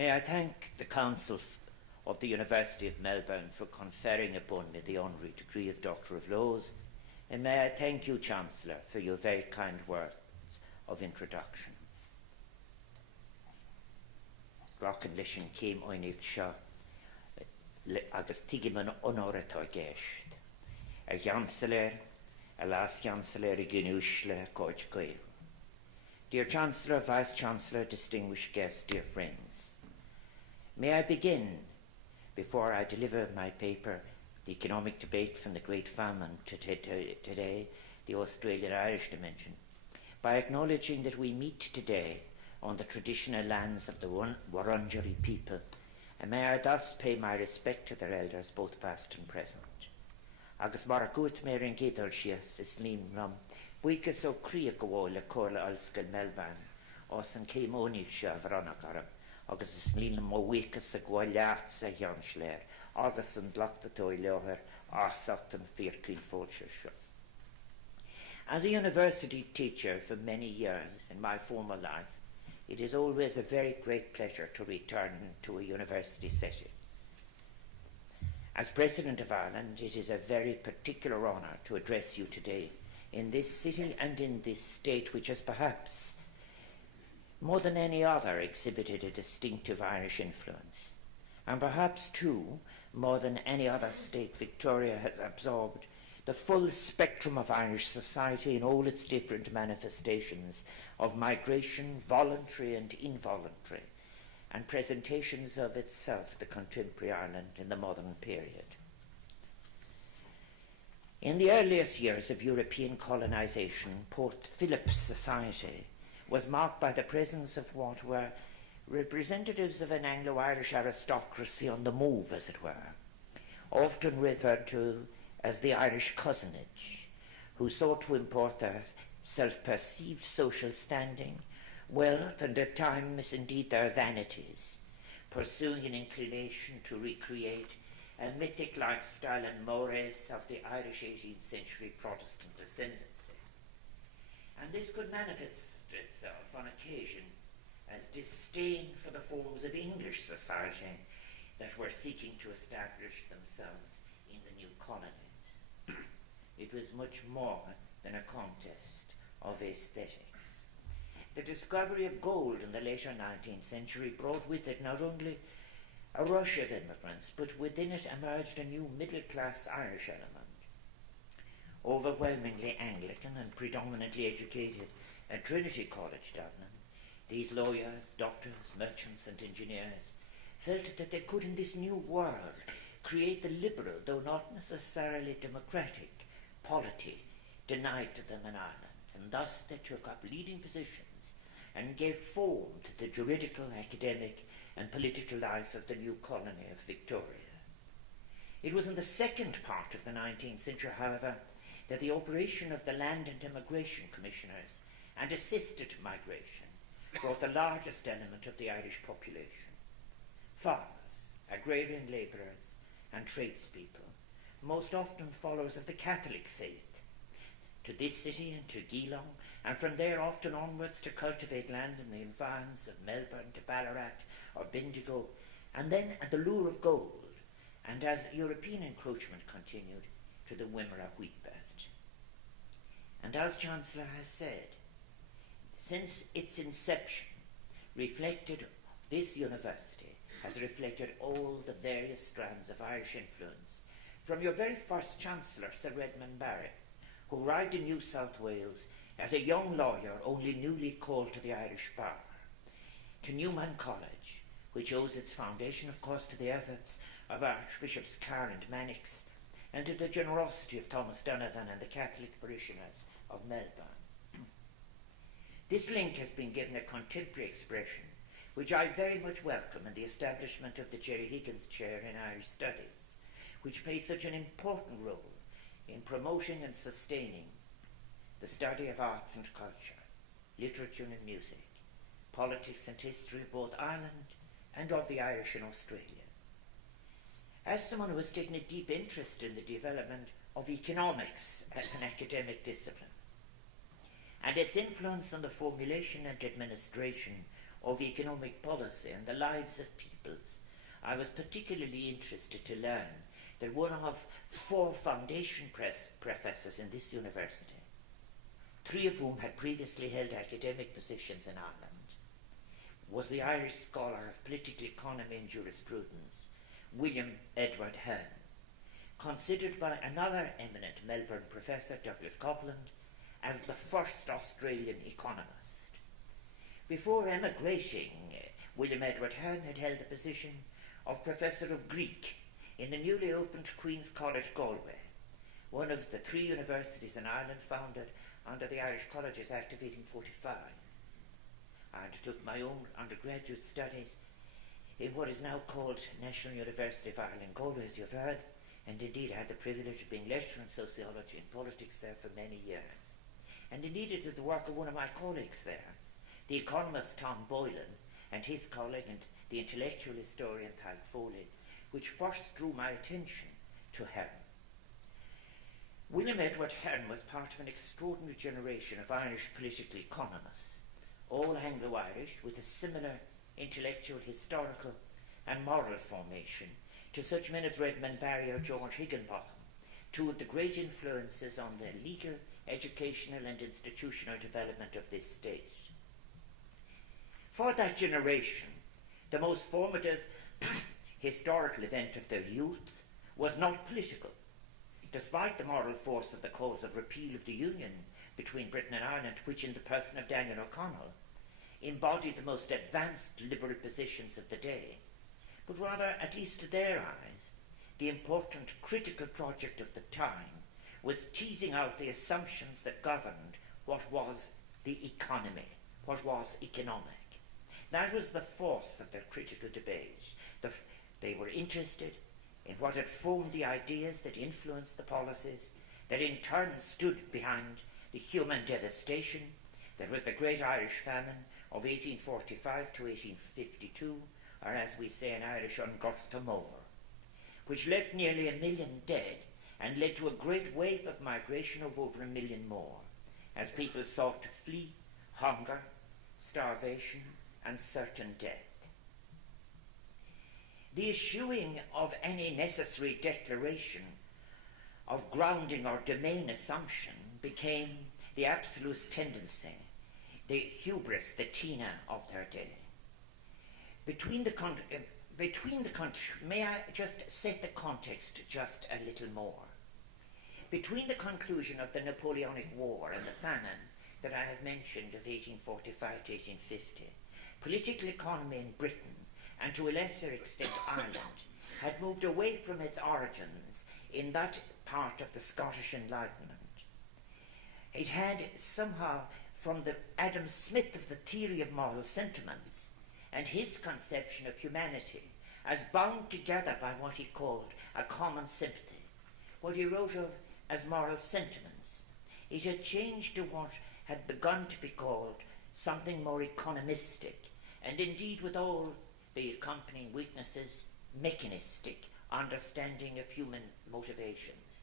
May I thank the Council of the University of Melbourne for conferring upon me the honorary degree of Doctor of Laws, and may I thank you, Chancellor, for your very kind words of introduction. Glochan lishin came oinig seo agus tigiman honoratá geist. Chancellor, a last Chancellor I Gnúsle Coach Gael. Dear Chancellor, Vice Chancellor, distinguished guests, dear friends, may I begin, before I deliver my paper, The Economic Debate from the Great Famine to today, the Australian-Irish dimension, by acknowledging that we meet today on the traditional lands of the Wurundjeri people, and may I thus pay my respect to their elders, both past and present. Agus mar a gut mé an gédal sias is lín ram, buigas ó cria gohá le cóla alscail Melbourne, os an céimónig se bhranach aram, agus is lín mó wikas a gohá leat sa hiansléir, agus an dlachtató leohar arsat an fírcín fólse seo. As a university teacher for many years in my former life, it is always a very great pleasure to return to a university setting. As President of Ireland, it is a very particular honour to address you today in this city and in this state which has perhaps, more than any other, exhibited a distinctive Irish influence. And perhaps, too, more than any other state, Victoria has absorbed the full spectrum of Irish society in all its different manifestations of migration, voluntary and involuntary, and presentations of itself, the contemporary Ireland in the modern period. In the earliest years of European colonisation, Port Phillip society was marked by the presence of what were representatives of an Anglo-Irish aristocracy on the move, as it were, often referred to as the Irish cousinage, who sought to import their self-perceived social standing, wealth, and at times indeed their vanities, pursuing an inclination to recreate a mythic lifestyle and mores of the Irish 18th century Protestant ascendancy. And this could manifest itself on occasion as disdain for the forms of English society that were seeking to establish themselves in the new colonies. It was much more than a contest of aesthetics. The discovery of gold in the later 19th century brought with it not only a rush of immigrants, but within it emerged a new middle-class Irish element. Overwhelmingly Anglican and predominantly educated at Trinity College, Dublin, these lawyers, doctors, merchants and engineers felt that they could in this new world create the liberal, though not necessarily democratic, polity denied to them in Ireland, and thus they took up leading positions and gave form to the juridical, academic and political life of the new colony of Victoria. It was in the second part of the 19th century, however, that the operation of the Land and Immigration Commissioners and assisted migration brought the largest element of the Irish population. Farmers, agrarian labourers and tradespeople, most often followers of the Catholic faith, to this city and to Geelong, and from there often onwards to cultivate land in the environs of Melbourne, to Ballarat or Bendigo, and then at the lure of gold, and as European encroachment continued, to the Wimmera wheat belt. And as Chancellor has said, since its inception, this university has reflected all the various strands of Irish influence, from your very first Chancellor, Sir Redmond Barry, who arrived in New South Wales as a young lawyer only newly called to the Irish bar, to Newman College, which owes its foundation, of course, to the efforts of Archbishops Carr and Mannix, and to the generosity of Thomas Donovan and the Catholic parishioners of Melbourne. This link has been given a contemporary expression, which I very much welcome in the establishment of the Jerry Higgins Chair in Irish Studies, which plays such an important role in promoting and sustaining the study of arts and culture, literature and music, politics and history of both Ireland and of the Irish in Australia. As someone who has taken a deep interest in the development of economics as an academic discipline, and its influence on the formulation and administration of economic policy and the lives of peoples, I was particularly interested to learn that one of 4 foundation professors in this university, 3 of whom had previously held academic positions in Ireland, was the Irish scholar of political economy and jurisprudence, William Edward Hearn, considered by another eminent Melbourne professor, Douglas Copeland, as the first Australian economist. Before emigrating, William Edward Hearn had held the position of Professor of Greek in the newly opened Queen's College, Galway, one of the 3 universities in Ireland founded under the Irish Colleges Act of 1845. I undertook my own undergraduate studies in what is now called National University of Ireland, Galway, as you've heard, and indeed I had the privilege of being lecturer in sociology and politics there for many years. And indeed it is the work of one of my colleagues there, the economist Tom Boylan, and his colleague and the intellectual historian Tadhg Foley, which first drew my attention to Hearn. William Edward Hearn was part of an extraordinary generation of Irish political economists, all Anglo-Irish, with a similar intellectual, historical and moral formation to such men as Redmond Barry or George Higginbotham, 2 of the great influences on the legal, educational and institutional development of this state. For that generation, the most formative historical event of their youth was not political. Despite the moral force of the cause of repeal of the Union between Britain and Ireland, which in the person of Daniel O'Connell embodied the most advanced liberal positions of the day, but rather, at least to their eyes, the important critical project of the time was teasing out the assumptions that governed what was the economy, what was economic. That was the force of their critical debate. They were interested in what had formed the ideas that influenced the policies, that in turn stood behind the human devastation that was the Great Irish Famine of 1845 to 1852, or as we say in Irish, an Gorta Mór, which left nearly 1 million dead and led to a great wave of migration of over 1 million more, as people sought to flee hunger, starvation, and certain death. The eschewing of any necessary declaration of grounding or domain assumption became the absolute tendency, the hubris, the tina of their day. May I just set the context just a little more? Between the conclusion of the Napoleonic War and the famine that I have mentioned of 1845 to 1850, political economy in Britain, and to a lesser extent Ireland, had moved away from its origins in that part of the Scottish Enlightenment. It had somehow, from the Adam Smith of the theory of moral sentiments and his conception of humanity as bound together by what he called a common sympathy, what he wrote of as moral sentiments, it had changed to what had begun to be called something more economistic, and indeed with all the accompanying weaknesses, mechanistic understanding of human motivations.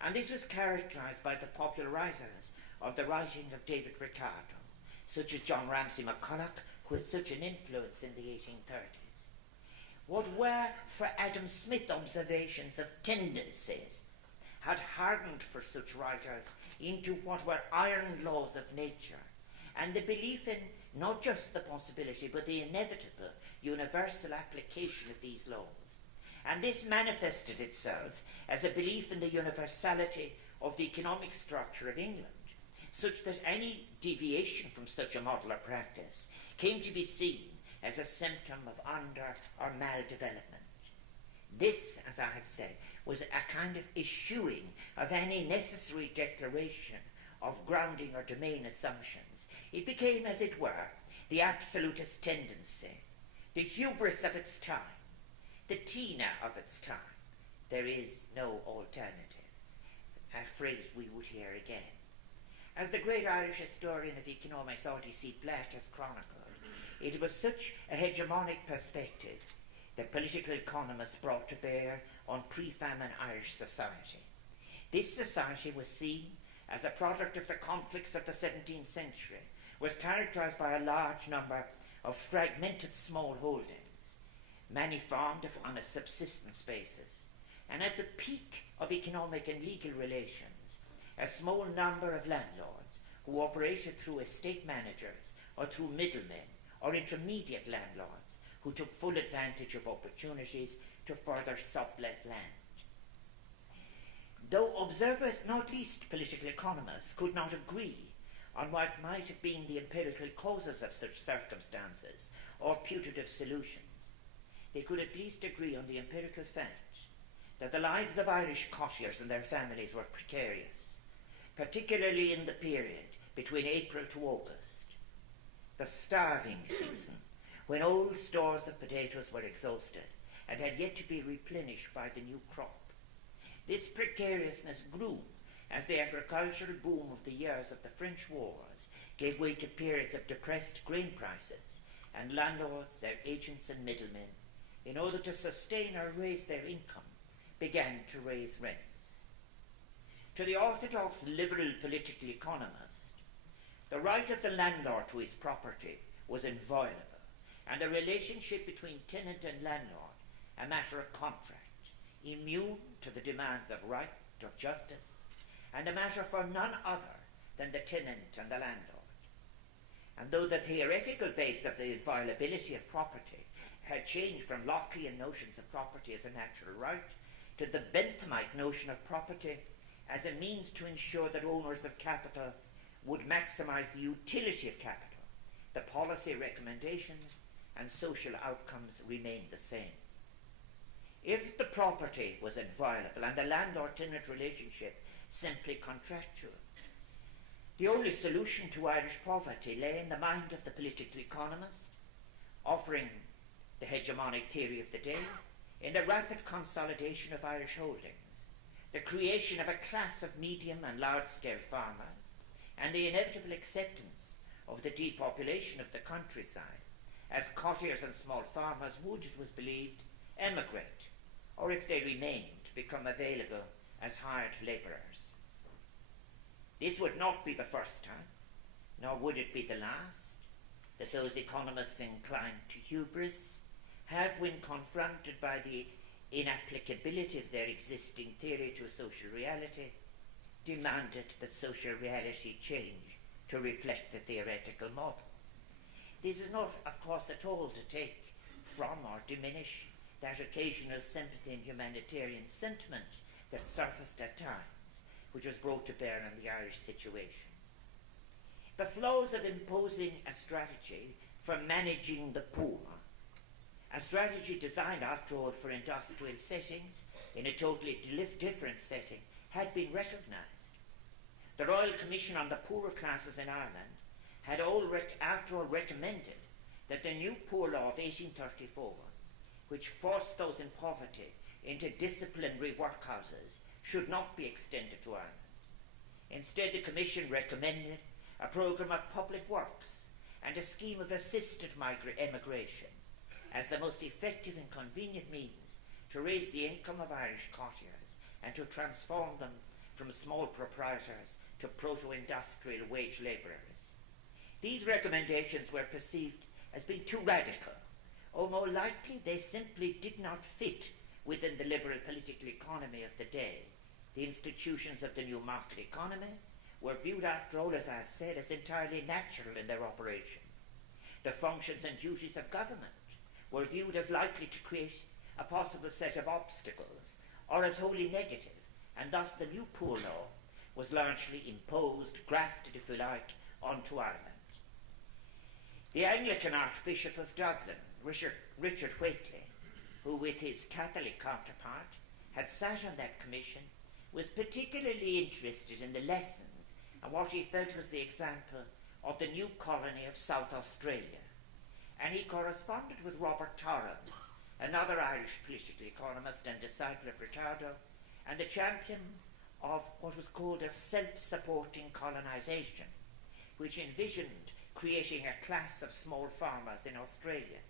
And this was characterized by the popularizers of the writing of David Ricardo, such as John Ramsay MacCulloch, who had such an influence in the 1830s. What were for Adam Smith observations of tendencies had hardened for such writers into what were iron laws of nature, and the belief in not just the possibility but the inevitable universal application of these laws. And this manifested itself as a belief in the universality of the economic structure of England, such that any deviation from such a model or practice came to be seen as a symptom of under or maldevelopment. This, as I have said, was a kind of eschewing of any necessary declaration of grounding or domain assumptions. It became, as it were, the absolutist tendency, the hubris of its time, the tina of its time. There is no alternative, a phrase we would hear again. As the great Irish historian of economics, R.D.C. Black, has chronicled, it was such a hegemonic perspective that political economists brought to bear on pre-famine Irish society. This society was seen as a product of the conflicts of the 17th century, was characterized by a large number of fragmented small holdings, many farmed on a subsistence basis, and at the peak of economic and legal relations, a small number of landlords who operated through estate managers or through middlemen or intermediate landlords who took full advantage of opportunities to further sublet land. Though observers, not least political economists, could not agree on what might have been the empirical causes of such circumstances or putative solutions, they could at least agree on the empirical fact that the lives of Irish cottiers and their families were precarious, particularly in the period between April to August, the starving season, when old stores of potatoes were exhausted and had yet to be replenished by the new crop. This precariousness grew as the agricultural boom of the years of the French wars gave way to periods of depressed grain prices, and landlords, their agents and middlemen, in order to sustain or raise their income, began to raise rents. To the orthodox liberal political economist, the right of the landlord to his property was inviolable, and the relationship between tenant and landlord a matter of contract, immune to the demands of right, of justice, and a matter for none other than the tenant and the landlord. And though the theoretical base of the inviolability of property had changed from Lockean notions of property as a natural right to the Benthamite notion of property as a means to ensure that owners of capital would maximize the utility of capital, the policy recommendations and social outcomes remained the same. If the property was inviolable and the landlord-tenant relationship simply contractual, the only solution to Irish poverty lay in the mind of the political economist, offering the hegemonic theory of the day, in the rapid consolidation of Irish holdings, the creation of a class of medium and large-scale farmers, and the inevitable acceptance of the depopulation of the countryside, as cottiers and small farmers would, it was believed, emigrate, or if they remained, become available as hired labourers. This would not be the first time, nor would it be the last, that those economists inclined to hubris have, when confronted by the inapplicability of their existing theory to social reality, demanded that social reality change to reflect the theoretical model. This is not, of course, at all to take from or diminish that occasional sympathy and humanitarian sentiment that surfaced at times, which was brought to bear on the Irish situation. The flaws of imposing a strategy for managing the poor, a strategy designed, after all, for industrial settings, in a totally different setting, had been recognised. The Royal Commission on the Poorer Classes in Ireland had after all recommended that the new Poor Law of 1834, which forced those in poverty into disciplinary workhouses, should not be extended to Ireland. Instead, the Commission recommended a programme of public works and a scheme of assisted emigration as the most effective and convenient means to raise the income of Irish cottiers and to transform them from small proprietors to proto-industrial wage labourers. These recommendations were perceived as being too radical, or more likely they simply did not fit within the liberal political economy of the day. The institutions of the new market economy were viewed, after all, as I have said, as entirely natural in their operation. The functions and duties of government were viewed as likely to create a possible set of obstacles, or as wholly negative, and thus the new Poor Law was largely imposed, grafted, if you like, onto Ireland. The Anglican Archbishop of Dublin, Richard Whately, who with his Catholic counterpart had sat on that commission, was particularly interested in the lessons and what he felt was the example of the new colony of South Australia. And he corresponded with Robert Torrens, another Irish political economist and disciple of Ricardo, and the champion of what was called a self-supporting colonisation, which envisioned creating a class of small farmers in Australia.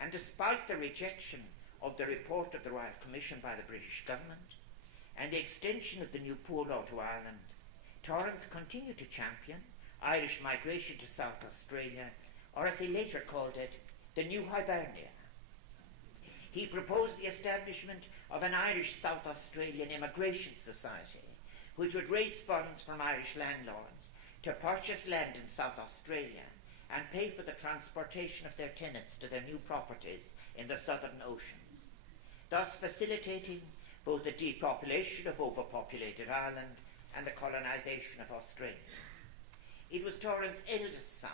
And despite the rejection of the report of the Royal Commission by the British government and the extension of the new Poor Law to Ireland, Torrens continued to champion Irish migration to South Australia or as he later called it, the New Hibernia. He proposed the establishment of an Irish South Australian Immigration Society, which would raise funds from Irish landlords to purchase land in South Australia and pay for the transportation of their tenants to their new properties in the southern oceans, thus facilitating both the depopulation of overpopulated Ireland and the colonisation of Australia. It was Torrens' eldest son,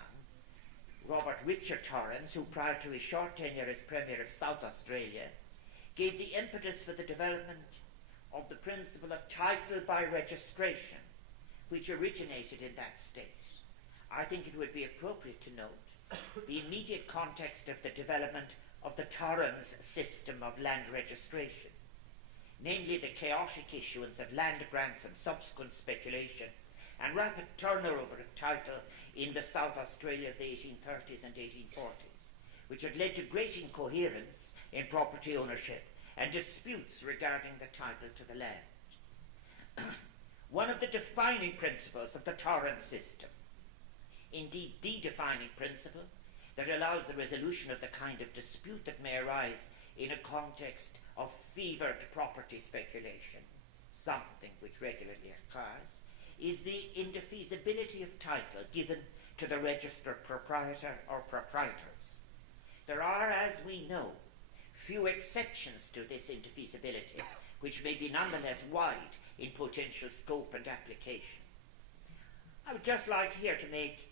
Robert Richard Torrens, who prior to his short tenure as Premier of South Australia, gave the impetus for the development of the principle of title by registration, which originated in that state. I think it would be appropriate to note the immediate context of the development of the Torrens system of land registration, namely the chaotic issuance of land grants and subsequent speculation and rapid turnover of title in the South Australia of the 1830s and 1840s, which had led to great incoherence in property ownership and disputes regarding the title to the land. One of the defining principles of the Torrens system, indeed the defining principle that allows the resolution of the kind of dispute that may arise in a context of fevered property speculation, something which regularly occurs, is the indefeasibility of title given to the registered proprietor or proprietors. There are, as we know, few exceptions to this indefeasibility, which may be nonetheless wide in potential scope and application. I would just like here to make,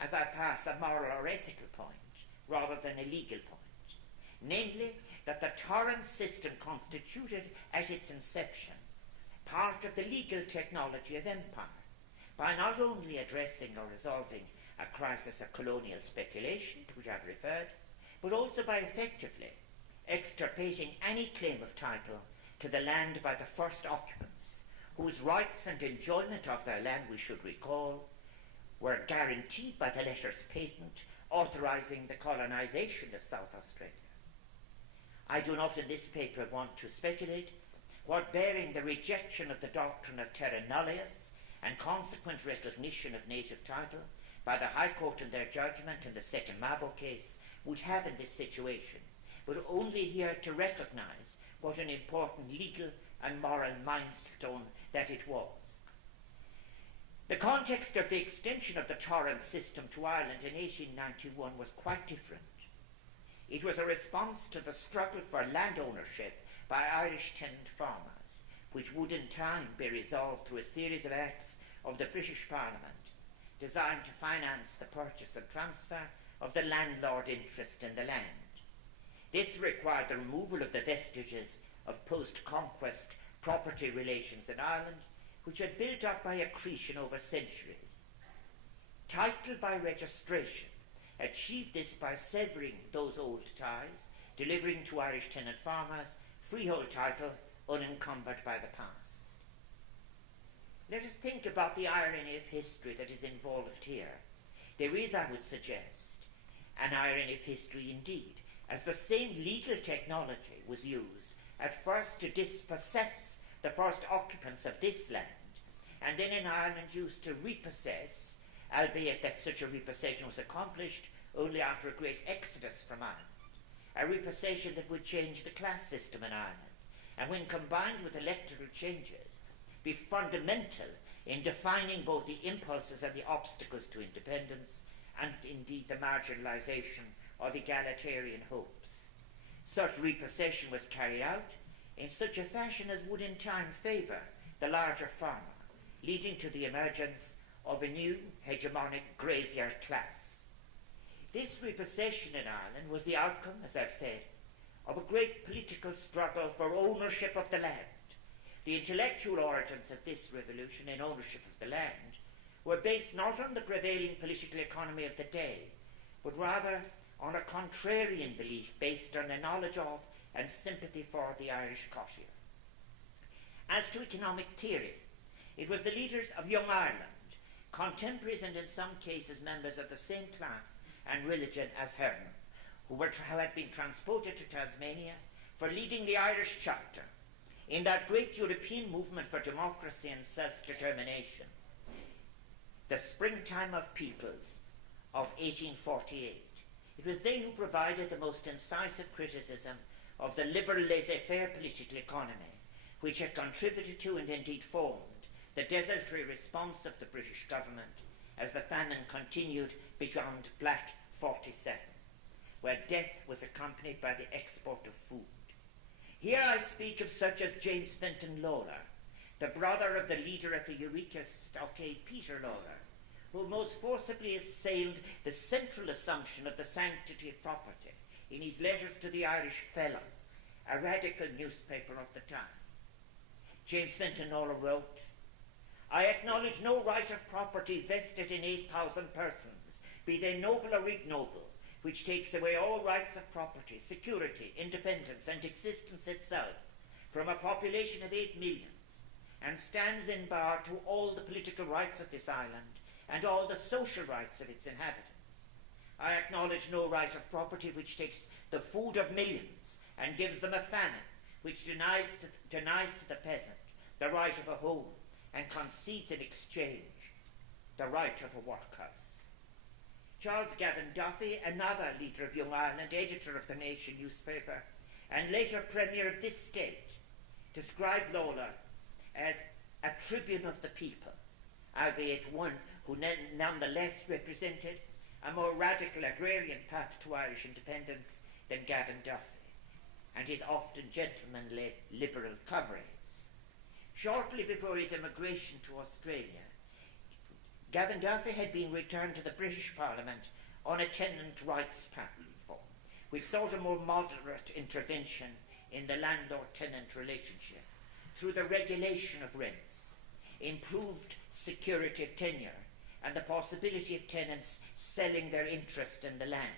as I pass, a moral or ethical point rather than a legal point, namely that the Torrens system constituted at its inception part of the legal technology of empire by not only addressing or resolving a crisis of colonial speculation to which I've referred, but also by effectively extirpating any claim of title to the land by the first occupants, whose rights and enjoyment of their land, we should recall, were guaranteed by the letters patent authorising the colonisation of South Australia. I do not in this paper want to speculate what bearing the rejection of the doctrine of terra nullius and consequent recognition of native title by the High Court in their judgment in the second Mabo case would have in this situation, but only here to recognise what an important legal and moral milestone that it was. The context of the extension of the Torrens system to Ireland in 1891 was quite different. It was a response to the struggle for land ownership by Irish tenant farmers, which would in time be resolved through a series of acts of the British Parliament designed to finance the purchase and transfer of the landlord interest in the land. This required the removal of the vestiges of post-conquest property relations in Ireland, which had built up by accretion over centuries. Title by registration achieved this by severing those old ties, delivering to Irish tenant farmers freehold title unencumbered by the past. Let us think about the irony of history that is involved here. There is, I would suggest, an irony of history indeed, as the same legal technology was used at first to dispossess the first occupants of this land, and then in Ireland used to repossess, albeit that such a repossession was accomplished only after a great exodus from Ireland, a repossession that would change the class system in Ireland, and when combined with electoral changes, be fundamental in defining both the impulses and the obstacles to independence, and indeed the marginalisation of egalitarian hopes. Such repossession was carried out in such a fashion as would in time favour the larger farmer, leading to the emergence of a new hegemonic grazier class. This repossession in Ireland was the outcome, as I've said, of a great political struggle for ownership of the land. The intellectual origins of this revolution in ownership of the land were based not on the prevailing political economy of the day, but rather on a contrarian belief based on a knowledge of and sympathy for the Irish courtier. As to economic theory, it was the leaders of Young Ireland, contemporaries and in some cases members of the same class and religion as Hearn, who had been transported to Tasmania for leading the Irish chapter in that great European movement for democracy and self-determination, the springtime of peoples of 1848. It was they who provided the most incisive criticism of the liberal laissez-faire political economy, which had contributed to and indeed formed the desultory response of the British government as the famine continued beyond Black 47, where death was accompanied by the export of food. Here I speak of such as James Fenton Lawler, the brother of the leader at the Eureka Stockade, Peter Lawler, who most forcibly assailed the central assumption of the sanctity of property in his letters to the Irish Fellow, a radical newspaper of the time. James Fenton Lawler wrote, "I acknowledge no right of property vested in 8,000 persons, be they noble or ignoble, which takes away all rights of property, security, independence, and existence itself from a population of 8 millions, and stands in bar to all the political rights of this island and all the social rights of its inhabitants. I acknowledge no right of property which takes the food of millions and gives them a famine, which denies to the peasant the right of a home and concedes in exchange the right of a workhouse." Charles Gavin Duffy, another leader of Young Ireland, editor of the Nation newspaper, and later Premier of this state, described Lawler as a tribune of the people, albeit one who nonetheless represented a more radical agrarian path to Irish independence than Gavin Duffy and his often gentlemanly liberal comrades. Shortly before his emigration to Australia, Gavin Duffy had been returned to the British Parliament on a tenant rights platform, which sought a more moderate intervention in the landlord-tenant relationship through the regulation of rents, improved security of tenure, and the possibility of tenants selling their interest in the land.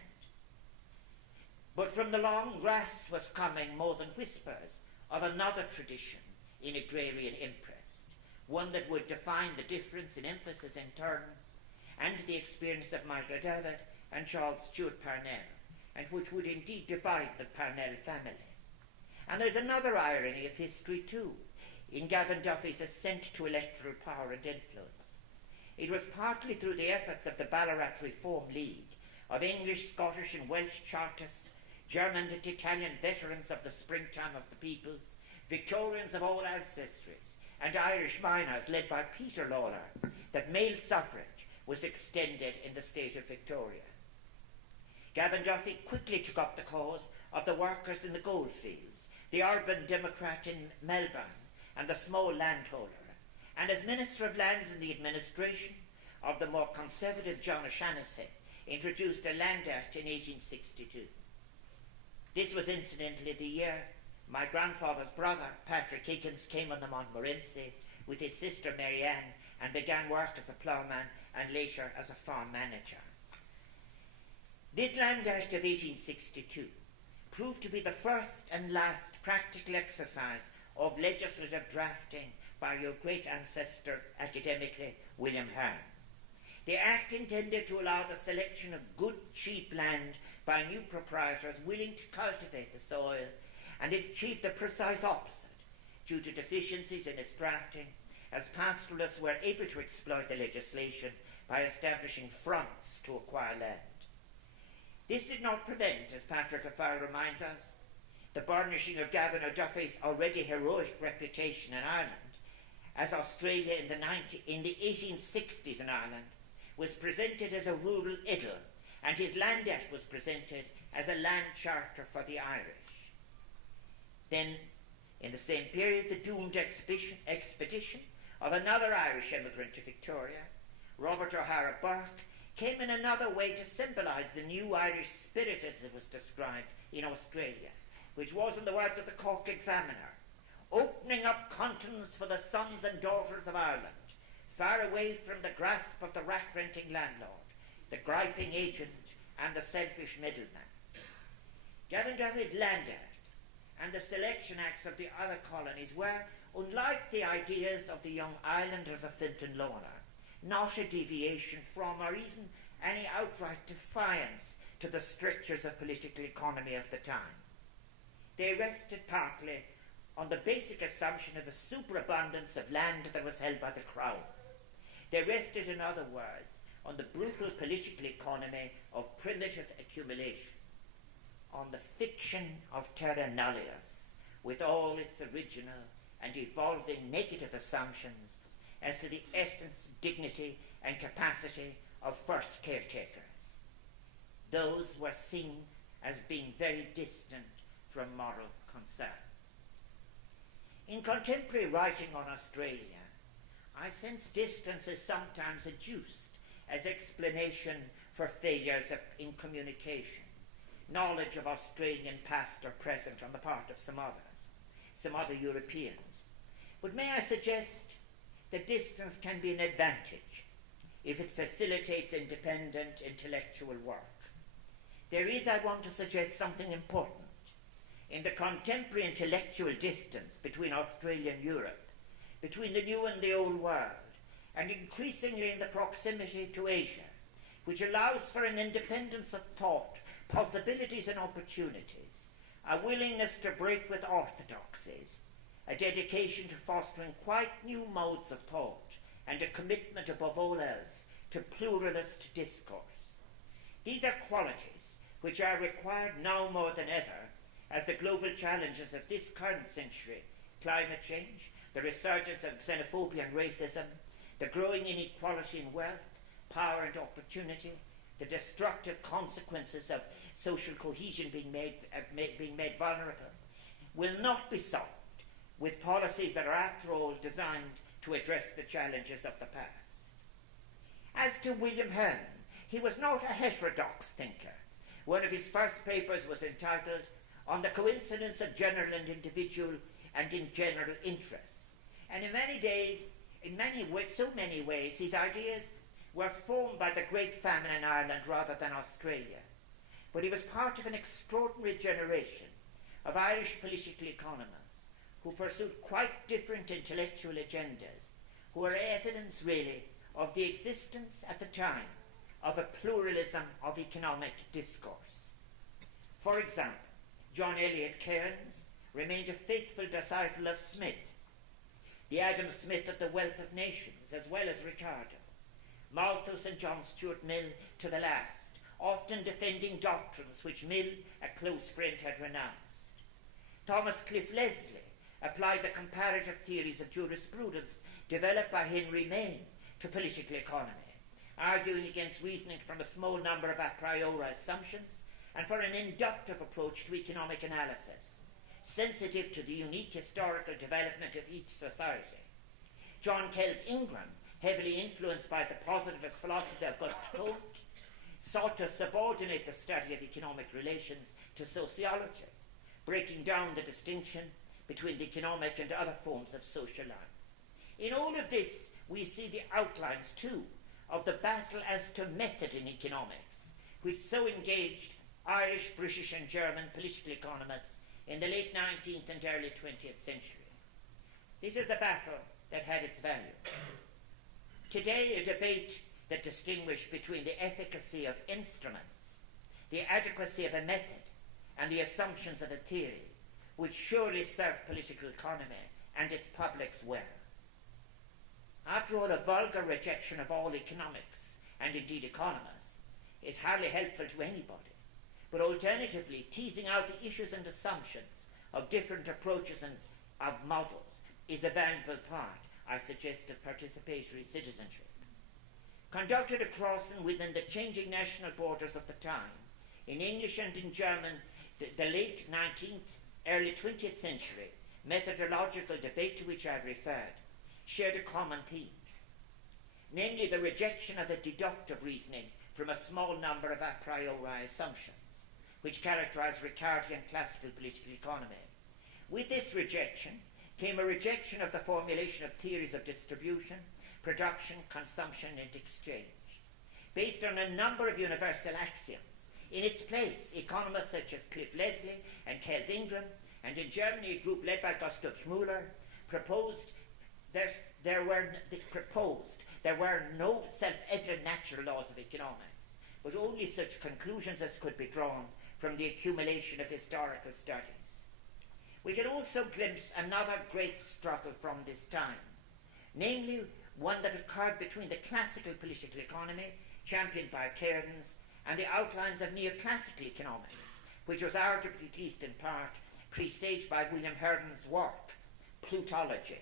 But from the long grass was coming more than whispers of another tradition in agrarian interest, one that would define the difference in emphasis in turn, and the experience of Michael Davitt and Charles Stewart Parnell, and which would indeed divide the Parnell family. And there's another irony of history too, in Gavin Duffy's ascent to electoral power and influence. It was partly through the efforts of the Ballarat Reform League, of English, Scottish and Welsh Chartists, German and Italian veterans of the springtime of the peoples, Victorians of all ancestries, and Irish miners led by Peter Lawler, that male suffrage was extended in the state of Victoria. Gavin Duffy quickly took up the cause of the workers in the goldfields, the urban democrat in Melbourne, and the small landholder, and as Minister of Lands in the administration of the more conservative John O'Shannessy, introduced a Land Act in 1862. This was incidentally the year my grandfather's brother, Patrick Higgins, came on the Montmorency with his sister Marianne and began work as a ploughman and later as a farm manager. This Land Act of 1862 proved to be the first and last practical exercise of legislative drafting by your great ancestor, academically, William Hearn. The Act intended to allow the selection of good, cheap land by new proprietors willing to cultivate the soil, and it achieved the precise opposite due to deficiencies in its drafting, as pastoralists were able to exploit the legislation by establishing fronts to acquire land. This did not prevent, as Patrick O'Farrell reminds us, the burnishing of Gavin O'Duffy's already heroic reputation in Ireland, as Australia in the 1860s in Ireland was presented as a rural idyll, and his Land Act was presented as a land charter for the Irish. Then, in the same period, the doomed expedition of another Irish emigrant to Victoria, Robert O'Hara Burke, came in another way to symbolise the new Irish spirit as it was described in Australia, which was, in the words of the Cork Examiner, opening up continents for the sons and daughters of Ireland, far away from the grasp of the rack-renting landlord, the griping agent, and the selfish middleman. Gavin Duffy's Land Act and the Selection Acts of the other colonies were, unlike the ideas of the young islanders of Fenton Lawler, not a deviation from or even any outright defiance to the strictures of political economy of the time. They rested partly on the basic assumption of a superabundance of land that was held by the Crown. They rested, in other words, on the brutal political economy of primitive accumulation, on the fiction of terra nullius, with all its original and evolving negative assumptions as to the essence, dignity, and capacity of first caretakers. Those were seen as being very distant from moral concern. In contemporary writing on Australia, I sense distance is sometimes adduced as explanation for failures in communication, knowledge of Australian past or present on the part of some other Europeans. But may I suggest that distance can be an advantage if it facilitates independent intellectual work. There is, I want to suggest, something important in the contemporary intellectual distance between Australia and Europe, between the new and the old world, and increasingly in the proximity to Asia, which allows for an independence of thought, possibilities and opportunities, a willingness to break with orthodoxies, a dedication to fostering quite new modes of thought, and a commitment above all else to pluralist discourse. These are qualities which are required now more than ever as the global challenges of this current century, climate change, the resurgence of xenophobia and racism, the growing inequality in wealth, power and opportunity, the destructive consequences of social cohesion being made vulnerable, will not be solved with policies that are, after all, designed to address the challenges of the past. As to William Hearn, he was not a heterodox thinker. One of his first papers was entitled On the Coincidence of General and Individual and in General Interests. And in so many ways, his ideas were formed by the Great Famine in Ireland rather than Australia. But he was part of an extraordinary generation of Irish political economists who pursued quite different intellectual agendas, who are evidence really of the existence at the time of a pluralism of economic discourse. For example, John Eliot Cairns remained a faithful disciple of Smith, the Adam Smith of the Wealth of Nations, as well as Ricardo. Malthus and John Stuart Mill to the last, often defending doctrines which Mill, a close friend, had renounced. Thomas Cliff Leslie applied the comparative theories of jurisprudence developed by Henry Maine to political economy, arguing against reasoning from a small number of a priori assumptions and for an inductive approach to economic analysis, sensitive to the unique historical development of each society. John Kells Ingram, heavily influenced by the positivist philosophy of Auguste Comte, sought to subordinate the study of economic relations to sociology, breaking down the distinction between the economic and other forms of social life. In all of this, we see the outlines, too, of the battle as to method in economics, which so engaged Irish, British and German political economists in the late 19th and early 20th century. This is a battle that had its value. Today, a debate that distinguished between the efficacy of instruments, the adequacy of a method, and the assumptions of a theory would surely serve political economy and its publics well. After all, a vulgar rejection of all economics, and indeed economists, is hardly helpful to anybody. But alternatively, teasing out the issues and assumptions of different approaches and of models is a valuable part, I suggest, of participatory citizenship. Conducted across and within the changing national borders of the time, in English and in German, the late 19th, early 20th century methodological debate to which I have referred shared a common theme, namely the rejection of a deductive reasoning from a small number of a priori assumptions, which characterise Ricardian classical political economy. With this rejection came a rejection of the formulation of theories of distribution, production, consumption and exchange, based on a number of universal axioms. In its place, economists such as Cliff Leslie and Kells Ingram, and in Germany a group led by Gustav Schmuller, proposed that there were no self-evident natural laws of economics, but only such conclusions as could be drawn from the accumulation of historical studies. We can also glimpse another great struggle from this time, namely one that occurred between the classical political economy championed by Higgins, and the outlines of neoclassical economics, which was arguably, at least in part, presaged by William Higgins' work, Plutology.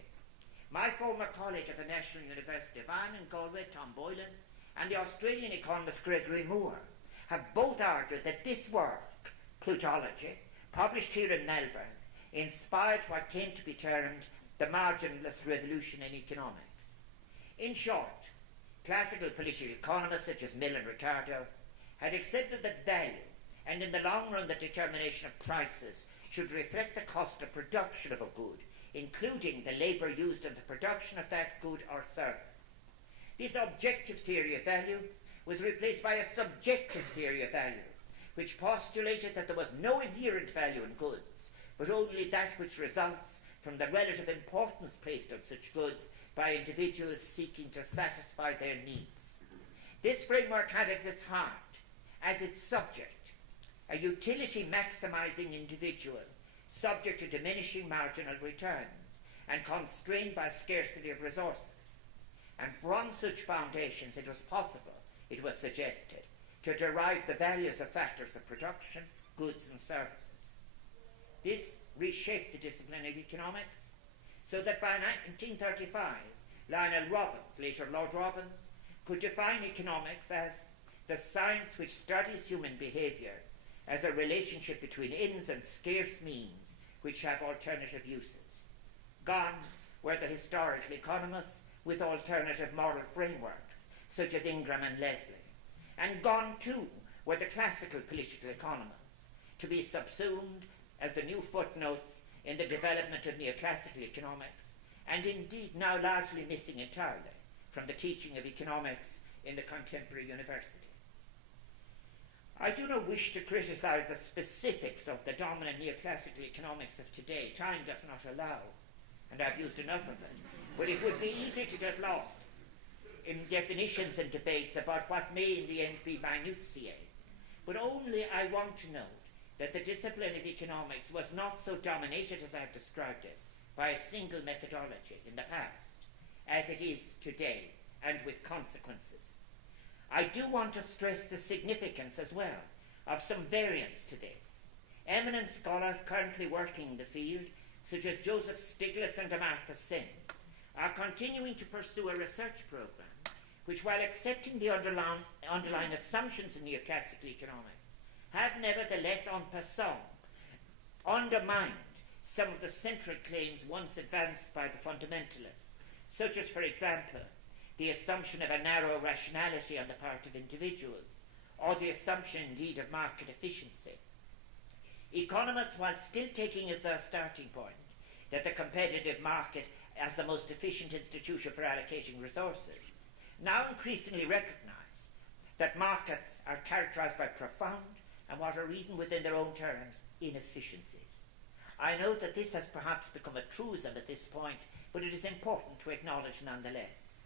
My former colleague at the National University of Ireland in Galway, Tom Boylan, and the Australian economist Gregory Moore have both argued that this work, Plutology, published here in Melbourne, inspired what came to be termed the marginalist revolution in economics. In short, classical political economists such as Mill and Ricardo had accepted that value, and in the long run the determination of prices, should reflect the cost of production of a good, including the labour used in the production of that good or service. This objective theory of value was replaced by a subjective theory of value, which postulated that there was no inherent value in goods, but only that which results from the relative importance placed on such goods by individuals seeking to satisfy their needs. This framework had at its heart, as its subject, a utility maximising individual subject to diminishing marginal returns and constrained by scarcity of resources. And from such foundations it was possible, it was suggested, to derive the values of factors of production, goods and services. This reshaped the discipline of economics, so that by 1935, Lionel Robbins, later Lord Robbins, could define economics as the science which studies human behaviour as a relationship between ends and scarce means which have alternative uses. Gone were the historical economists with alternative moral frameworks, such as Ingram and Leslie. And gone too were the classical political economists, to be subsumed as the new footnotes in the development of neoclassical economics, and indeed now largely missing entirely from the teaching of economics in the contemporary university. I do not wish to criticise the specifics of the dominant neoclassical economics of today. Time does not allow, and I've used enough of it. But it would be easy to get lost in definitions and debates about what may in the end be minutiae. But only I want to note that the discipline of economics was not so dominated as I've described it by a single methodology in the past as it is today, and with consequences. I do want to stress the significance as well of some variance to this. Eminent scholars currently working in the field, such as Joseph Stiglitz and Amartya Sen, are continuing to pursue a research program which, while accepting the underlying assumptions in neoclassical economics, have nevertheless en passant undermined some of the central claims once advanced by the fundamentalists, such as, for example, the assumption of a narrow rationality on the part of individuals, or the assumption indeed of market efficiency. Economists, while still taking as their starting point that the competitive market as the most efficient institution for allocating resources, now increasingly recognise that markets are characterised by profound and what are even within their own terms inefficiencies. I know that this has perhaps become a truism at this point, but it is important to acknowledge nonetheless.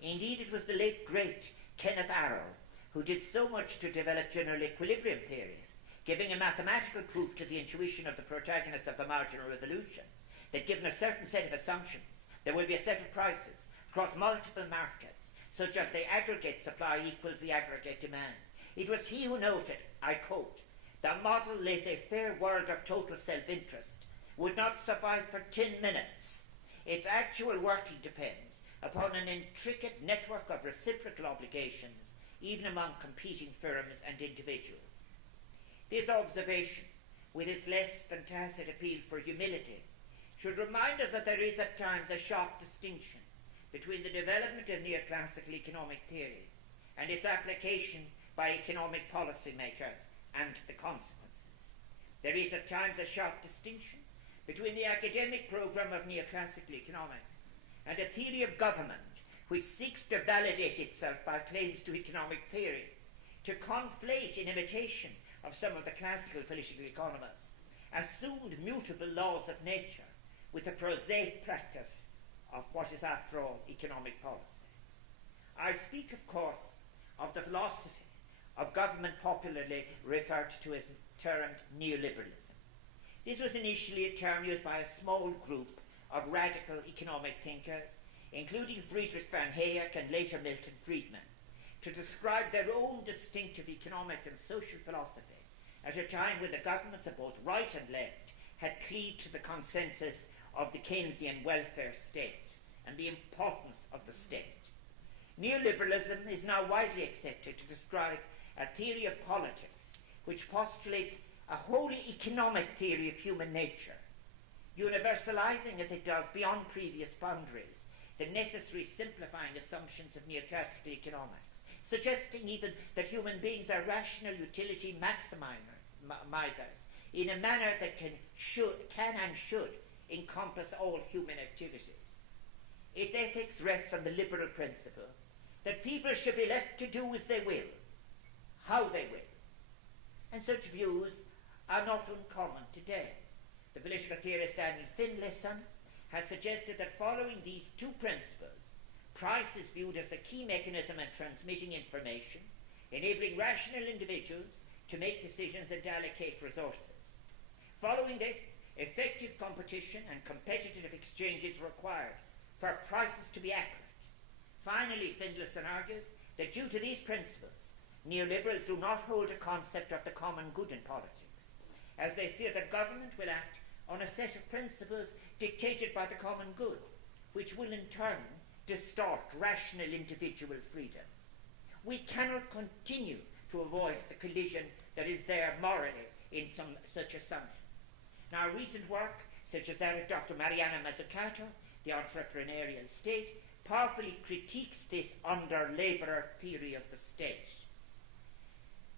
Indeed, it was the late great Kenneth Arrow who did so much to develop general equilibrium theory, giving a mathematical proof to the intuition of the protagonists of the marginal revolution that given a certain set of assumptions, there will be a set of prices across multiple markets, such that the aggregate supply equals the aggregate demand. It was he who noted, I quote, "The model laissez-faire world of total self-interest would not survive for 10 minutes. Its actual working depends upon an intricate network of reciprocal obligations, even among competing firms and individuals." This observation, with its less than tacit appeal for humility, should remind us that there is at times a sharp distinction between the development of neoclassical economic theory and its application by economic policymakers and the consequences. There is at times a sharp distinction between the academic program of neoclassical economics and a theory of government which seeks to validate itself by claims to economic theory, to conflate in imitation of some of the classical political economists assumed mutable laws of nature with the prosaic practice of what is after all economic policy. I speak, of course, of the philosophy of government popularly referred to as termed neoliberalism. This was initially a term used by a small group of radical economic thinkers, including Friedrich von Hayek and later Milton Friedman, to describe their own distinctive economic and social philosophy at a time when the governments of both right and left had cleaved to the consensus of the Keynesian welfare state and the importance of the state. Neoliberalism is now widely accepted to describe a theory of politics which postulates a wholly economic theory of human nature, universalizing as it does beyond previous boundaries the necessary simplifying assumptions of neoclassical economics, suggesting even that human beings are rational utility maximizers in a manner that can and should encompass all human activities. Its ethics rests on the liberal principle that people should be left to do as they will, how they will. And such views are not uncommon today. The political theorist Daniel Finlayson has suggested that following these two principles, price is viewed as the key mechanism in transmitting information, enabling rational individuals to make decisions and allocate resources. Following this, effective competition and competitive exchange is required for prices to be accurate. Finally, Finlayson argues that due to these principles, neoliberals do not hold a concept of the common good in politics, as they fear that government will act on a set of principles dictated by the common good, which will in turn distort rational individual freedom. We cannot continue to avoid the collision that is there morally in such assumptions. Now, recent work, such as that of Dr. Mariana Mazzucato, The Entrepreneurial State, powerfully critiques this under-labourer theory of the state.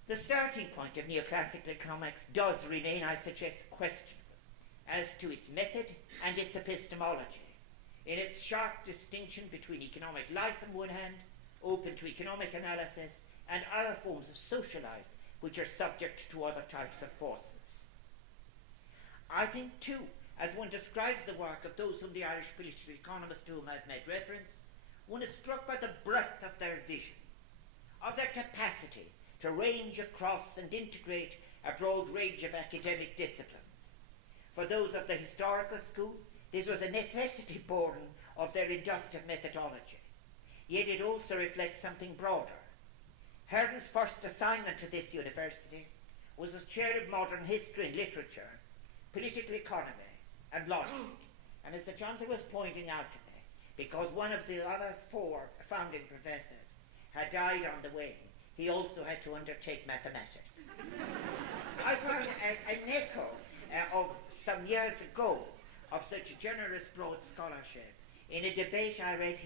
The starting point of neoclassical economics does remain, I suggest, questionable as to its method and its epistemology, in its sharp distinction between economic life on one hand, open to economic analysis, and other forms of social life which are subject to other types of forces. I think, too, as one describes the work of those whom the Irish political economists to whom I've made reference, one is struck by the breadth of their vision, of their capacity to range across and integrate a broad range of academic disciplines. For those of the historical school, this was a necessity born of their inductive methodology, yet it also reflects something broader. Herden's first assignment to this university was as chair of modern history and literature, political economy and logic. And as the Chancellor was pointing out to me, because one of the other four founding professors had died on the way, he also had to undertake mathematics. I found an echo of some years ago of such a generous broad scholarship in a debate I read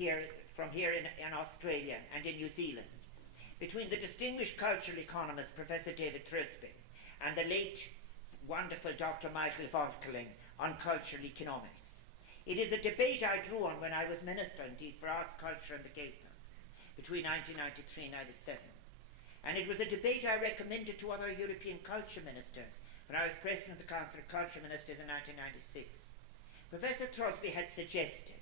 from here in Australia and in New Zealand between the distinguished cultural economist Professor David Thrasby and the late wonderful Dr. Michael Volkeling on cultural economics. It is a debate I drew on when I was Minister, indeed, for Arts, Culture and the Gateland between 1993 and 1997. And it was a debate I recommended to other European culture ministers when I was President of the Council of Culture Ministers in 1996. Professor Thrasby had suggested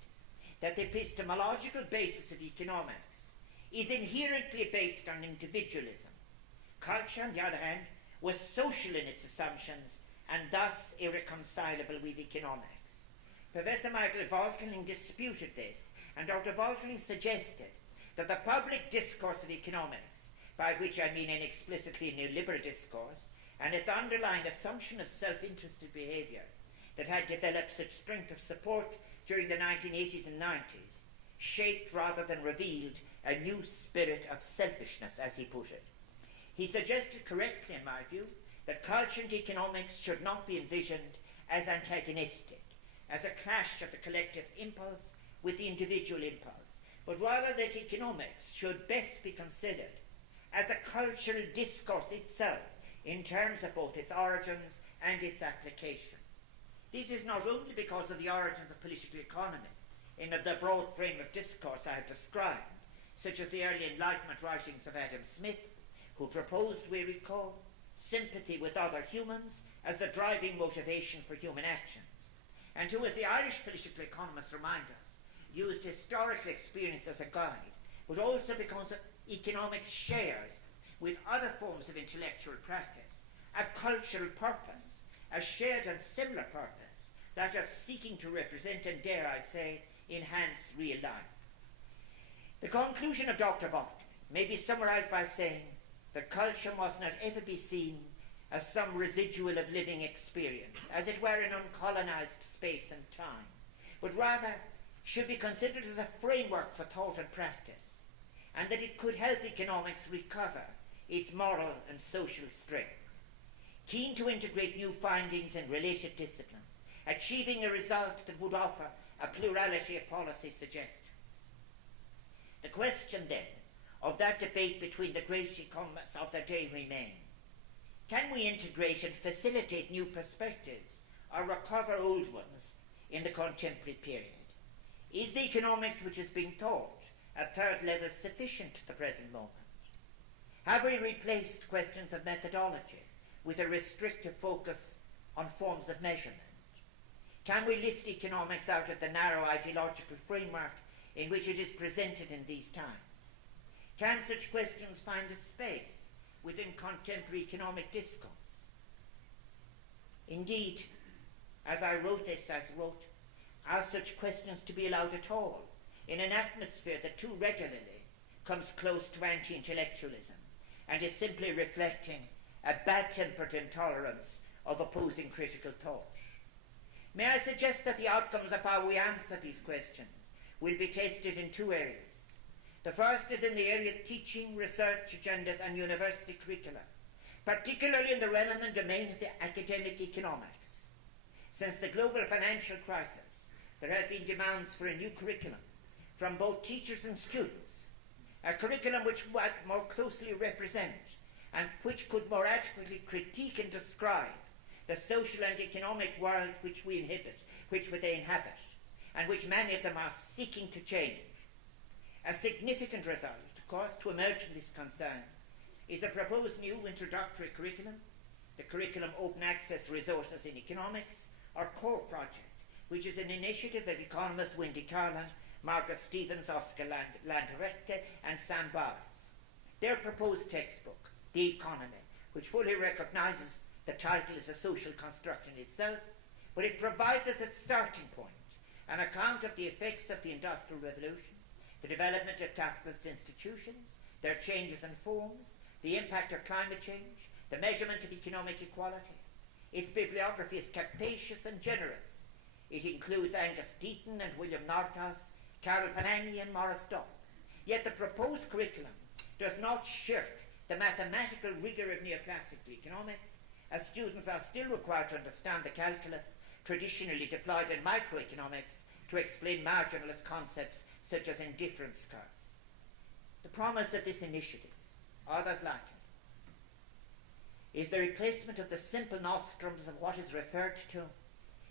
that the epistemological basis of economics is inherently based on individualism. Culture, on the other hand, was social in its assumptions and thus irreconcilable with economics. Professor Michael Volkeling disputed this, and Dr. Volkeling suggested that the public discourse of economics, by which I mean an explicitly neoliberal discourse, and its underlying assumption of self-interested behaviour that had developed such strength of support during the 1980s and 90s, shaped rather than revealed a new spirit of selfishness, as he put it. He suggested correctly, in my view, that culture and economics should not be envisioned as antagonistic, as a clash of the collective impulse with the individual impulse, but rather that economics should best be considered as a cultural discourse itself in terms of both its origins and its application. This is not only because of the origins of political economy in the broad frame of discourse I have described, such as the early Enlightenment writings of Adam Smith, who proposed, we recall, sympathy with other humans as the driving motivation for human actions, and who, as the Irish political economists remind us, used historical experience as a guide, but also because economics shares with other forms of intellectual practice a cultural purpose, a shared and similar purpose, that of seeking to represent and, dare I say, enhance real life. The conclusion of Dr. Volkeling, may be summarized by saying that culture must not ever be seen as some residual of living experience, as it were in uncolonized space and time, but rather should be considered as a framework for thought and practice, and that it could help economics recover its moral and social strength, keen to integrate new findings in related disciplines, achieving a result that would offer a plurality of policy suggestions. The question then of that debate between the great economists of the day remains: can we integrate and facilitate new perspectives or recover old ones in the contemporary period? Is the economics which is being taught at third level sufficient at the present moment? Have we replaced questions of methodology with a restrictive focus on forms of measurement? Can we lift economics out of the narrow ideological framework in which it is presented in these times? Can such questions find a space within contemporary economic discourse? Indeed, as I wrote, are such questions to be allowed at all in an atmosphere that too regularly comes close to anti-intellectualism and is simply reflecting a bad-tempered intolerance of opposing critical thought? May I suggest that the outcomes of how we answer these questions will be tested in two areas. The first is in the area of teaching, research agendas and university curricula, particularly in the realm and domain of the academic economics. Since the global financial crisis, there have been demands for a new curriculum from both teachers and students, a curriculum which would more closely represent and which could more adequately critique and describe the social and economic world which they inhabit, and which many of them are seeking to change. A significant result, of course, to emerge from this concern is the proposed new introductory curriculum, the Curriculum Open Access Resources in Economics, or CORE project, which is an initiative of economists Wendy Carlin, Margaret Stevens, Oscar Landerecke, and Sam Bowers. Their proposed textbook, The Economy, which fully recognizes the title as a social construct in itself, but it provides as its starting point an account of the effects of the Industrial Revolution, the development of capitalist institutions, their changes and forms, the impact of climate change, the measurement of economic equality. Its bibliography is capacious and generous. It includes Angus Deaton and William Nordhaus, Carol Panaghi and Maurice Dock. Yet the proposed curriculum does not shirk the mathematical rigor of neoclassical economics, as students are still required to understand the calculus traditionally deployed in microeconomics to explain marginalist concepts such as indifference curves. The promise of this initiative, others like it, is the replacement of the simple nostrums of what is referred to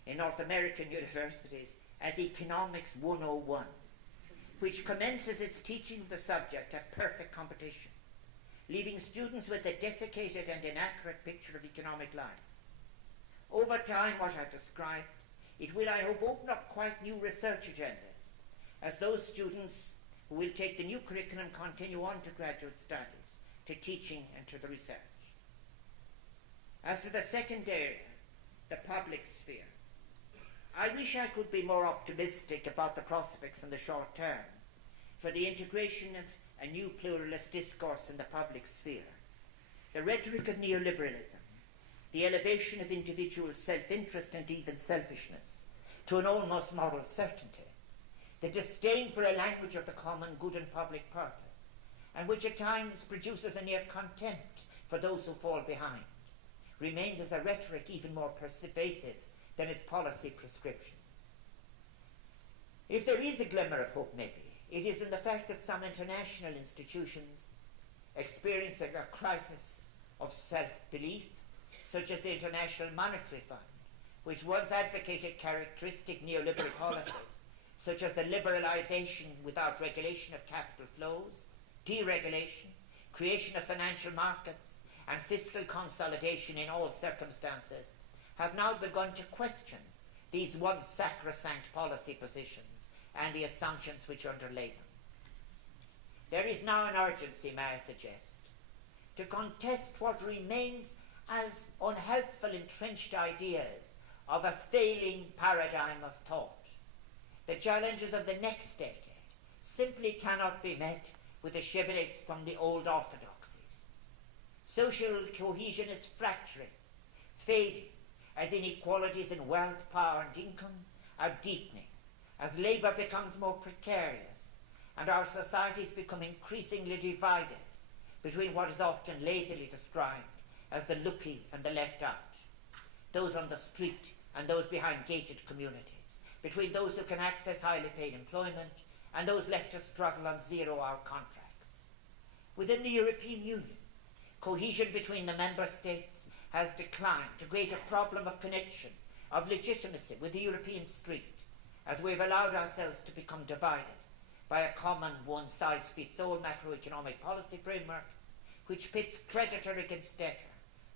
in North American universities as Economics 101, which commences its teaching of the subject at perfect competition, leaving students with a desiccated and inaccurate picture of economic life. Over time, what I've described, it will, I hope, open up quite new research agendas, as those students who will take the new curriculum continue on to graduate studies, to teaching and to the research. As for the second area, the public sphere, I wish I could be more optimistic about the prospects in the short term for the integration of a new pluralist discourse in the public sphere. The rhetoric of neoliberalism, the elevation of individual self-interest and even selfishness to an almost moral certainty, the disdain for a language of the common good and public purpose, and which at times produces a near contempt for those who fall behind, remains as a rhetoric even more pervasive than its policy prescriptions. If there is a glimmer of hope, maybe, it is in the fact that some international institutions experiencing a crisis of self-belief, such as the International Monetary Fund, which once advocated characteristic neoliberal policies, such as the liberalization without regulation of capital flows, deregulation, creation of financial markets, and fiscal consolidation in all circumstances, have now begun to question these once sacrosanct policy positions and the assumptions which underlay them. There is now an urgency, may I suggest, to contest what remains as unhelpful entrenched ideas of a failing paradigm of thought. The challenges of the next decade simply cannot be met with the shibboleth from the old orthodoxies. Social cohesion is fracturing, fading, as inequalities in wealth, power and income are deepening, as labour becomes more precarious, and our societies become increasingly divided between what is often lazily described as the lucky and the left out, those on the street and those behind gated communities, between those who can access highly paid employment and those left to struggle on zero-hour contracts. Within the European Union, cohesion between the member states has declined to create a problem of connection, of legitimacy with the European street, as we've allowed ourselves to become divided by a common one-size-fits-all macroeconomic policy framework which pits creditor against debtor,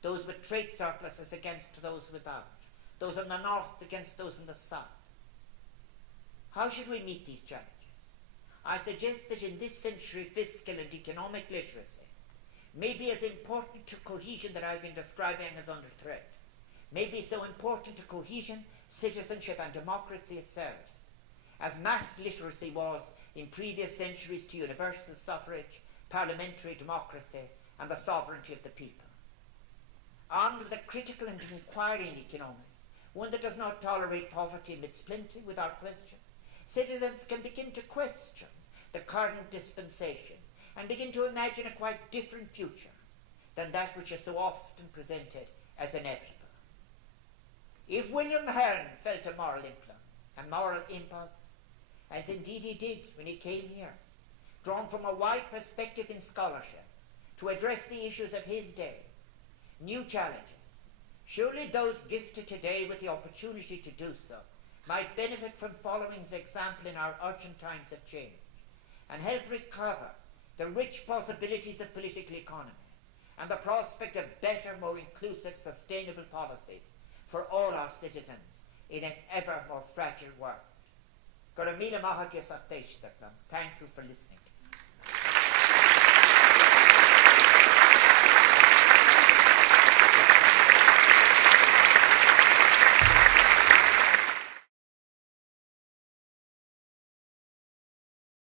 those with trade surpluses against those without, those in the north against those in the south. How should we meet these challenges? I suggest that in this century fiscal and economic literacy may be as important to cohesion that I've been describing as under threat, may be so important to cohesion, citizenship and democracy itself, as mass literacy was in previous centuries to universal suffrage, parliamentary democracy and the sovereignty of the people. Armed with a critical and inquiring economics, one that does not tolerate poverty amidst plenty without question, citizens can begin to question the current dispensation and begin to imagine a quite different future than that which is so often presented as inevitable. If William Hearn felt a moral impulse, as indeed he did when he came here, drawn from a wide perspective in scholarship to address the issues of his day, new challenges, surely those gifted today with the opportunity to do so might benefit from following his example in our urgent times of change and help recover the rich possibilities of political economy and the prospect of better, more inclusive, sustainable policies for all our citizens in an ever more fragile world. Thank you for listening.